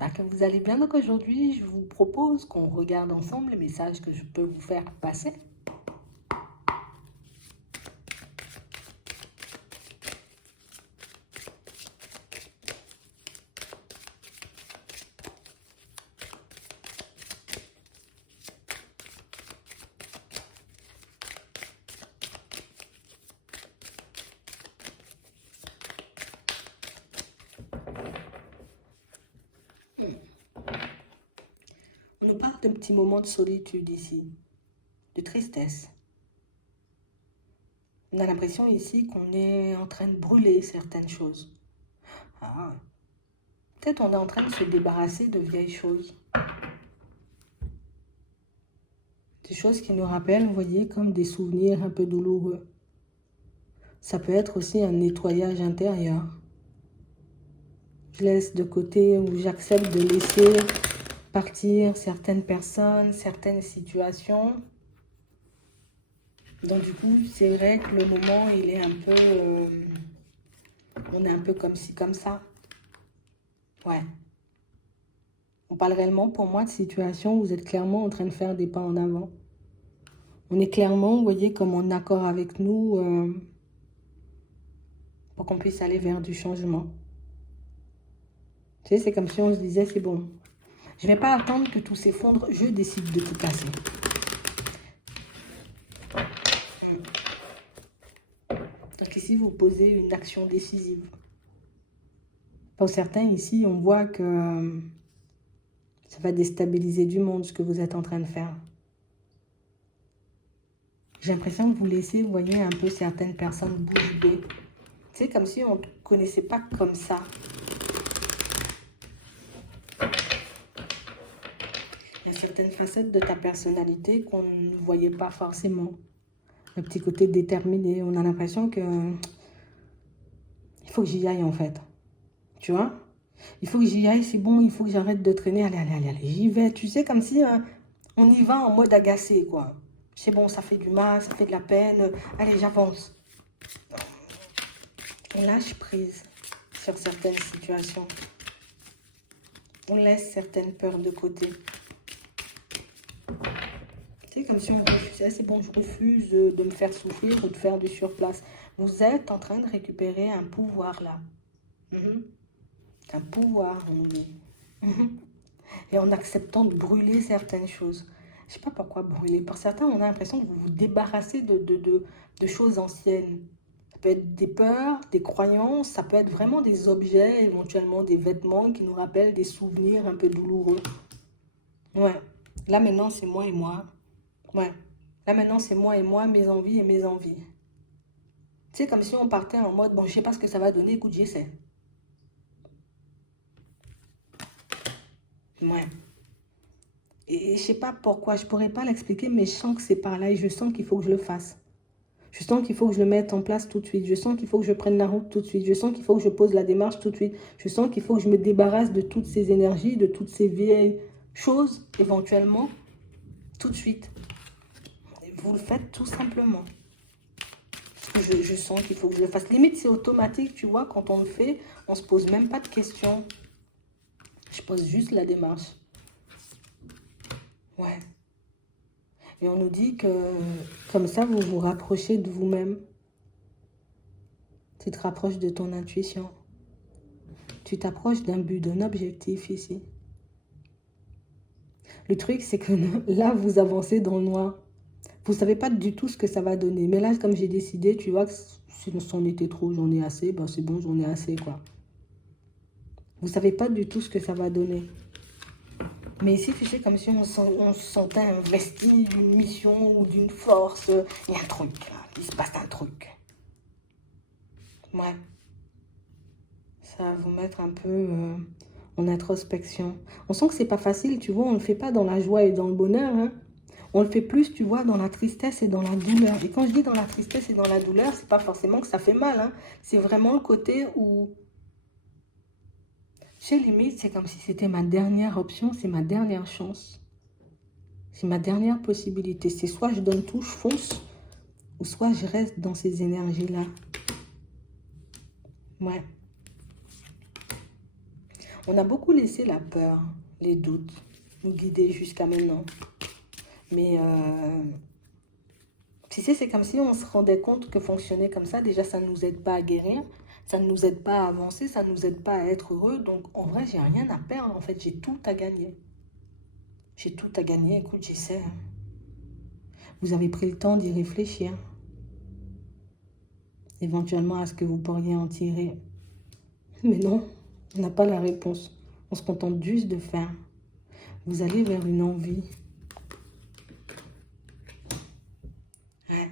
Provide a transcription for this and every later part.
j'espère que vous allez bien. Donc aujourd'hui, je vous propose qu'on regarde ensemble les messages que je peux vous faire passer. On nous parle d'un petit moment de solitude ici, de tristesse. On a l'impression ici qu'on est en train de brûler certaines choses. Ah, peut-être on est en train de se débarrasser de vieilles choses. Des choses qui nous rappellent, vous voyez, comme des souvenirs un peu douloureux. Ça peut être aussi un nettoyage intérieur. Je laisse de côté ou j'accepte de laisser partir certaines personnes, certaines situations. Donc du coup, c'est vrai que le moment, il est un peu... on est un peu comme ci, comme ça. Ouais. On parle réellement pour moi de situation où vous êtes clairement en train de faire des pas en avant. On est clairement, vous voyez, comme en accord avec nous pour qu'on puisse aller vers du changement. Tu sais, c'est comme si on se disait, c'est bon. Je ne vais pas attendre que tout s'effondre, je décide de tout casser. Donc ici, vous posez une action décisive. Pour certains, ici, on voit que ça va déstabiliser du monde, ce que vous êtes en train de faire. J'ai l'impression que vous laissez, vous voyez, un peu certaines personnes bouche bée. C'est comme si on ne te connaissait pas comme ça. Il y a certaines facettes de ta personnalité qu'on ne voyait pas forcément. Le petit côté déterminé, on a l'impression que il faut que j'y aille en fait. Tu vois? Il faut que j'y aille, c'est bon, il faut que j'arrête de traîner. Allez, allez, allez, allez, j'y vais. Tu sais, comme si on y va en mode agacé, quoi. C'est bon, ça fait du mal, ça fait de la peine. Allez, j'avance. On lâche prise sur certaines situations. On laisse certaines peurs de côté. C'est comme si on refusait, c'est bon, je refuse de me faire souffrir ou de faire du surplace. Vous êtes en train de récupérer un pouvoir là. Un pouvoir, on nous dit. Et en acceptant de brûler certaines choses. Je ne sais pas pourquoi brûler. Pour certains, on a l'impression que vous vous débarrassez de choses anciennes. Ça peut être des peurs, des croyances, ça peut être vraiment des objets, éventuellement des vêtements qui nous rappellent des souvenirs un peu douloureux. Ouais. Là maintenant, c'est moi et moi. Ouais. Là maintenant, c'est moi et moi, mes envies et mes envies. C'est comme si on partait en mode, bon, je sais pas ce que ça va donner, écoute, j'essaie. Ouais. Et je sais pas pourquoi, je pourrais pas l'expliquer, mais je sens que c'est par là et je sens qu'il faut que je le fasse. Je sens qu'il faut que je le mette en place tout de suite. Je sens qu'il faut que je prenne la route tout de suite. Je sens qu'il faut que je pose la démarche tout de suite. Je sens qu'il faut que je me débarrasse de toutes ces énergies, de toutes ces vieilles choses, éventuellement, tout de suite. Vous le faites tout simplement. Je sens qu'il faut que je le fasse. Limite, c'est automatique, tu vois, quand on le fait, on ne se pose même pas de questions. Je pose juste la démarche. Ouais. Et on nous dit que comme ça, vous vous rapprochez de vous-même. Tu te rapproches de ton intuition. Tu t'approches d'un but, d'un objectif ici. Le truc, c'est que là, vous avancez dans le noir. Vous ne savez pas du tout ce que ça va donner. Mais là, comme j'ai décidé, tu vois, que si c'en était trop, j'en ai assez, ben c'est bon, j'en ai assez, quoi. Vous ne savez pas du tout ce que ça va donner. Mais ici, tu sais, comme si on se sentait investi d'une mission ou d'une force. Il y a un truc, là. Il se passe un truc. Ouais. Ça va vous mettre un peu en introspection. On sent que c'est pas facile, tu vois. On ne le fait pas dans la joie et dans le bonheur, hein. On le fait plus, tu vois, dans la tristesse et dans la douleur. Et quand je dis dans la tristesse et dans la douleur, c'est pas forcément que ça fait mal, hein. C'est vraiment le côté où... Chez limite, c'est comme si c'était ma dernière option, c'est ma dernière chance. C'est ma dernière possibilité. C'est soit je donne tout, je fonce, ou soit je reste dans ces énergies-là. Ouais. On a beaucoup laissé la peur, les doutes, nous guider jusqu'à maintenant. Mais tu sais, c'est comme si on se rendait compte que fonctionner comme ça, déjà, ça ne nous aide pas à guérir, ça ne nous aide pas à avancer, ça ne nous aide pas à être heureux. Donc, en vrai, j'ai rien à perdre. En fait, j'ai tout à gagner. J'ai tout à gagner. Écoute, j'essaie. Vous avez pris le temps d'y réfléchir. Éventuellement à ce que vous pourriez en tirer. Mais non, on n'a pas la réponse. On se contente juste de faire. Vous allez vers une envie. Ouais.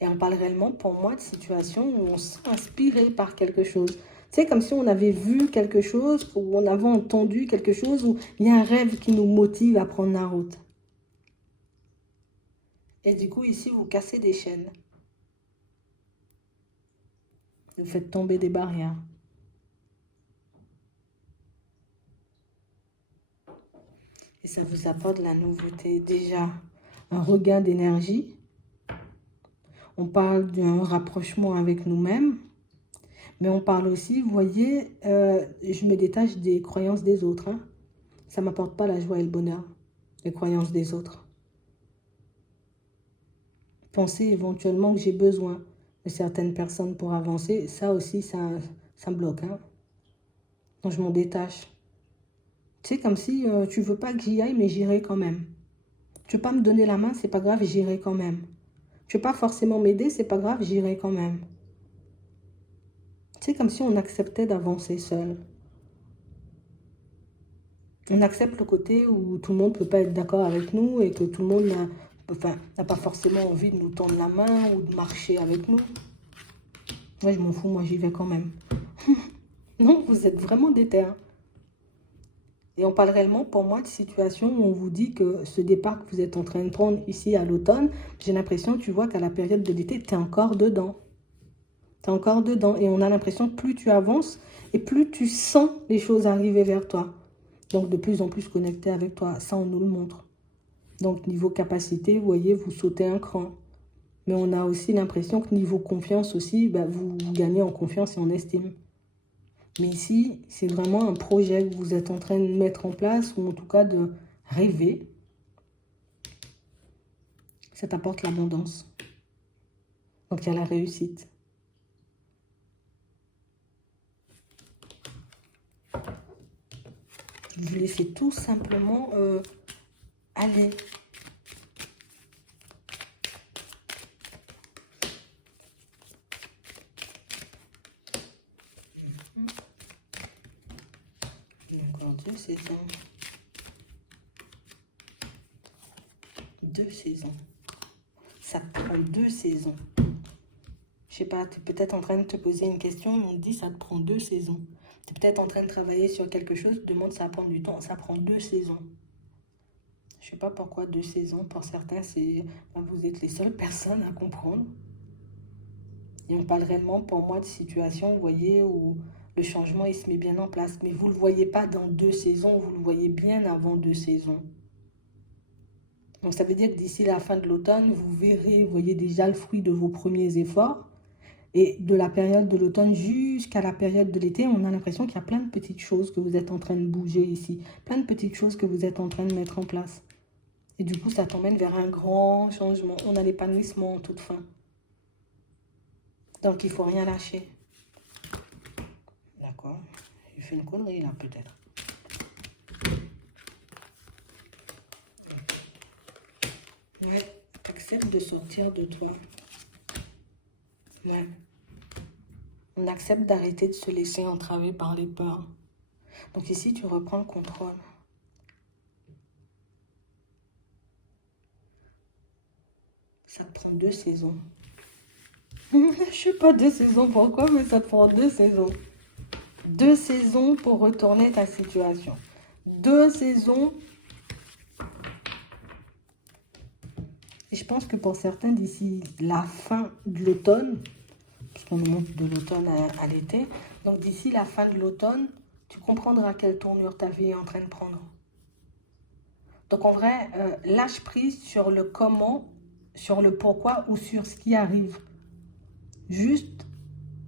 Et on parle réellement, pour moi, de situations où on s'est inspiré par quelque chose. C'est comme si on avait vu quelque chose, ou on avait entendu quelque chose, où il y a un rêve qui nous motive à prendre la route. Et du coup, ici, vous cassez des chaînes. Vous faites tomber des barrières. Et ça vous apporte de la nouveauté. Déjà, un regain d'énergie. On parle d'un rapprochement avec nous-mêmes. Mais on parle aussi, vous voyez, je me détache des croyances des autres. Hein. Ça ne m'apporte pas la joie et le bonheur, les croyances des autres. Penser éventuellement que j'ai besoin de certaines personnes pour avancer, ça aussi, ça me bloque. Hein. Donc je m'en détache. C'est comme si tu ne veux pas que j'y aille, mais j'irai quand même. Tu ne veux pas me donner la main, c'est pas grave, j'irai quand même. Tu ne veux pas forcément m'aider, c'est pas grave, j'irai quand même. C'est comme si on acceptait d'avancer seul. On accepte le côté où tout le monde ne peut pas être d'accord avec nous et que tout le monde n'a pas forcément envie de nous tendre la main ou de marcher avec nous. Ouais, je m'en fous, moi j'y vais quand même. Non, vous êtes vraiment déter. Hein. Et on parle réellement, pour moi, de situations où on vous dit que ce départ que vous êtes en train de prendre ici à l'automne, j'ai l'impression, tu vois, qu'à la période de l'été, tu es encore dedans. Tu es encore dedans. Et on a l'impression que plus tu avances et plus tu sens les choses arriver vers toi. Donc, de plus en plus connecté avec toi. Ça, on nous le montre. Donc, niveau capacité, vous voyez, vous sautez un cran. Mais on a aussi l'impression que niveau confiance aussi, vous gagnez en confiance et en estime. Mais ici, c'est vraiment un projet que vous êtes en train de mettre en place, ou en tout cas de rêver. Ça t'apporte l'abondance. Donc, il y a la réussite. Vous laissez tout simplement aller. Encore 2 saisons. 2 saisons. Ça te prend 2 saisons. Je sais pas, tu es peut-être en train de te poser une question, on te dit ça te prend 2 saisons. Tu es peut-être en train de travailler sur quelque chose, tu te demandes ça prend du temps, ça prend 2 saisons. Je sais pas pourquoi 2 saisons, pour certains, vous êtes les seules personnes à comprendre. Et on parle réellement, pour moi, de situation, vous voyez, où le changement, il se met bien en place. Mais vous ne le voyez pas dans 2 saisons, vous le voyez bien avant 2 saisons. Donc, ça veut dire que d'ici la fin de l'automne, vous verrez, vous voyez déjà le fruit de vos premiers efforts. Et de la période de l'automne jusqu'à la période de l'été, on a l'impression qu'il y a plein de petites choses que vous êtes en train de bouger ici. Plein de petites choses que vous êtes en train de mettre en place. Et du coup, ça t'emmène vers un grand changement. On a l'épanouissement en toute fin. Donc, il ne faut rien lâcher. D'accord. J'ai fait une connerie là, peut-être. Ouais, accepte de sortir de toi. Ouais. On accepte d'arrêter de se laisser entraver par les peurs. Donc ici, tu reprends le contrôle. Ça te prend 2 saisons. Je sais pas 2 saisons pourquoi, mais ça te prend 2 saisons. 2 saisons pour retourner ta situation. 2 saisons. Et je pense que pour certains, d'ici la fin de l'automne, puisqu'on nous monte de l'automne à l'été, donc d'ici la fin de l'automne, tu comprendras quelle tournure ta vie est en train de prendre. Donc en vrai, lâche prise sur le comment, sur le pourquoi ou sur ce qui arrive. Juste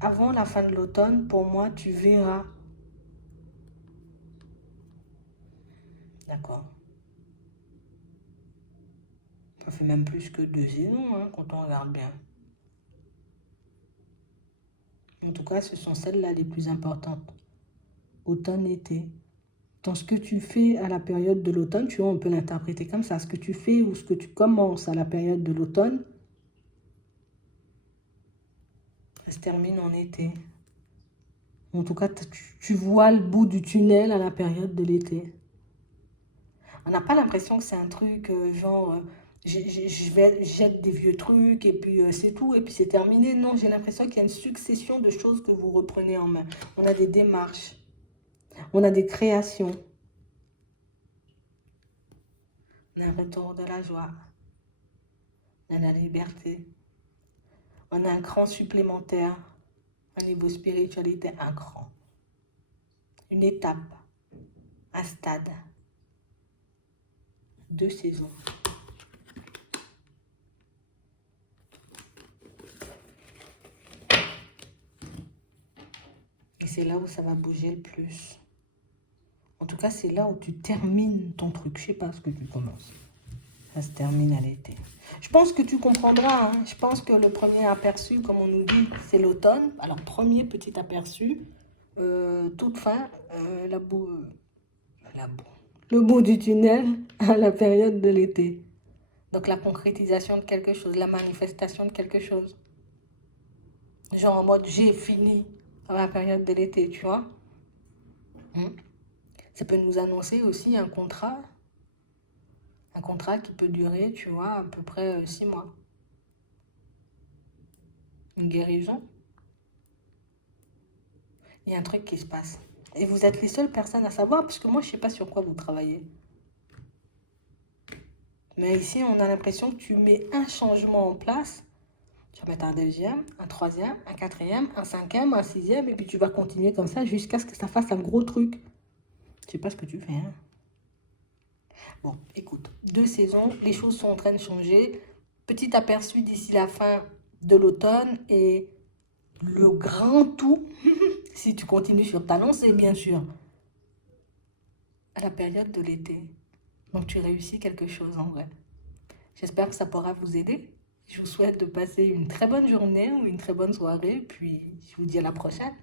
avant la fin de l'automne, pour moi, tu verras D'accord. Ça fait même plus que 2 saisons, hein, quand on regarde bien. En tout cas, ce sont celles-là les plus importantes. Automne-été. Dans ce que tu fais à la période de l'automne, tu vois, on peut l'interpréter comme ça. Ce que tu fais ou ce que tu commences à la période de l'automne, ça se termine en été. En tout cas, tu vois le bout du tunnel à la période de l'été. On n'a pas l'impression que c'est un truc genre, jette des vieux trucs et puis c'est tout et puis c'est terminé. Non, j'ai l'impression qu'il y a une succession de choses que vous reprenez en main. On a des démarches, on a des créations, on a un retour de la joie, on a la liberté, on a un cran supplémentaire, un niveau spiritualité, un cran, une étape, un stade, 2 saisons. Et c'est là où ça va bouger le plus. En tout cas, c'est là où tu termines ton truc. Je sais pas ce que tu commences. Ça se termine à l'été. Je pense que tu comprendras. Hein. Je pense que le premier aperçu, comme on nous dit, c'est l'automne. Alors, premier petit aperçu, toute fin, le bout du tunnel à la période de l'été. Donc, la concrétisation de quelque chose, la manifestation de quelque chose. Genre en mode, j'ai fini à la période de l'été, tu vois. Ça peut nous annoncer aussi un contrat qui peut durer, tu vois, à peu près 6 mois. Une guérison. Il y a un truc qui se passe. Et vous êtes les seules personnes à savoir, parce que moi, je ne sais pas sur quoi vous travaillez. Mais ici, on a l'impression que tu mets un changement en place. Tu vas mettre un deuxième, un troisième, un quatrième, un cinquième, un sixième, et puis tu vas continuer comme ça jusqu'à ce que ça fasse un gros truc. Je ne sais pas ce que tu fais, hein. Bon, écoute, 2 saisons, les choses sont en train de changer. Petit aperçu d'ici la fin de l'automne et le grand tout, si tu continues sur ta lancée, bien sûr, à la période de l'été. Donc tu réussis quelque chose en vrai. J'espère que ça pourra vous aider. Je vous souhaite de passer une très bonne journée ou une très bonne soirée, puis je vous dis à la prochaine.